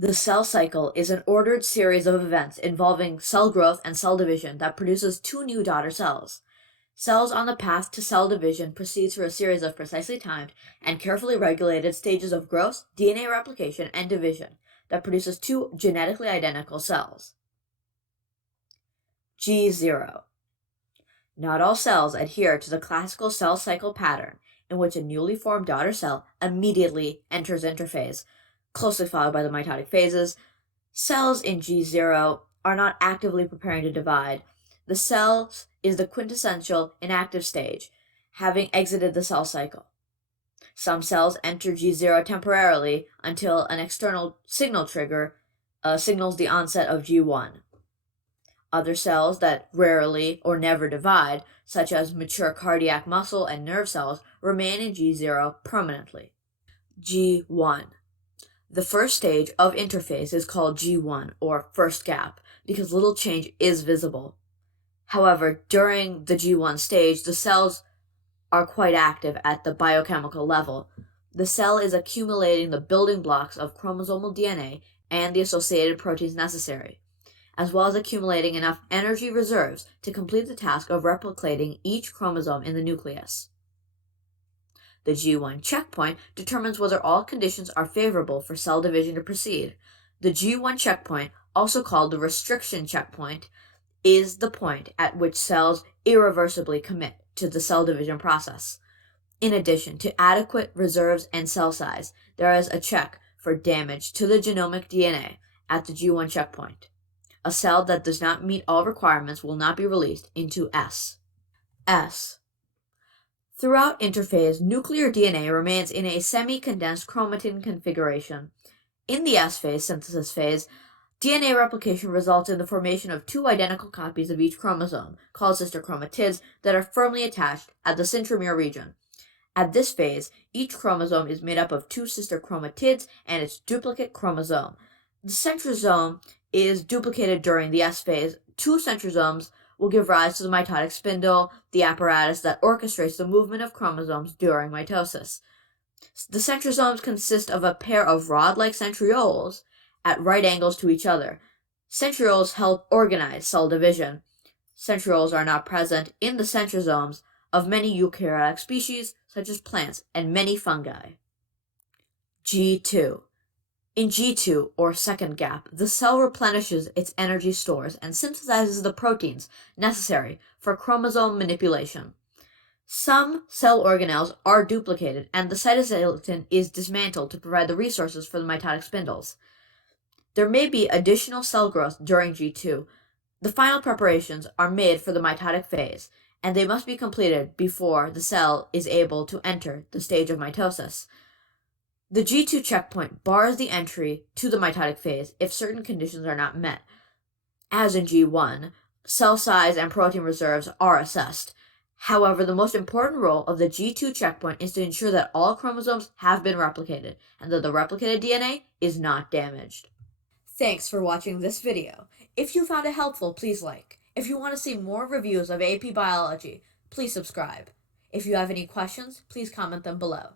The cell cycle is an ordered series of events involving cell growth and cell division that produces two new daughter cells. Cells on the path to cell division proceed through a series of precisely timed and carefully regulated stages of growth, DNA replication, and division that produces two genetically identical cells. G0. Not all cells adhere to the classical cell cycle pattern, in which a newly formed daughter cell immediately enters interphase, closely followed by the mitotic phases. Cells in G0 are not actively preparing to divide. The cell is the quintessential inactive stage, having exited the cell cycle. Some cells enter G0 temporarily until an external signal trigger signals the onset of G1. Other cells that rarely or never divide, such as mature cardiac muscle and nerve cells, remain in G0 permanently. G1. The first stage of interphase is called G1, or first gap, because little change is visible. However, during the G1 stage, the cells are quite active at the biochemical level. The cell is accumulating the building blocks of chromosomal DNA and the associated proteins necessary, as well as accumulating enough energy reserves to complete the task of replicating each chromosome in the nucleus. The G1 checkpoint determines whether all conditions are favorable for cell division to proceed. The G1 checkpoint, also called the restriction checkpoint, is the point at which cells irreversibly commit to the cell division process. In addition to adequate reserves and cell size, there is a check for damage to the genomic DNA at the G1 checkpoint. A cell that does not meet all requirements will not be released into S. Throughout interphase, nuclear DNA remains in a semi-condensed chromatin configuration. In the S phase, synthesis phase, DNA replication results in the formation of two identical copies of each chromosome, called sister chromatids, that are firmly attached at the centromere region. At this phase, each chromosome is made up of two sister chromatids and its duplicate chromosome. The centrosome is duplicated during the S phase. Two centrosomes will give rise to the mitotic spindle, the apparatus that orchestrates the movement of chromosomes during mitosis. The centrosomes consist of a pair of rod-like centrioles at right angles to each other. Centrioles help organize cell division. Centrioles are not present in the centrosomes of many eukaryotic species, such as plants and many fungi. G2. In G2, or second gap, the cell replenishes its energy stores and synthesizes the proteins necessary for chromosome manipulation. Some cell organelles are duplicated, and the cytoskeleton is dismantled to provide the resources for the mitotic spindles. There may be additional cell growth during G2. The final preparations are made for the mitotic phase, and they must be completed before the cell is able to enter the stage of mitosis. The G2 checkpoint bars the entry to the mitotic phase if certain conditions are not met. As in G1, cell size and protein reserves are assessed. However, the most important role of the G2 checkpoint is to ensure that all chromosomes have been replicated and that the replicated DNA is not damaged. Thanks for watching this video. If you found it helpful, please like. If you want to see more reviews of AP Biology, please subscribe. If you have any questions, please comment them below.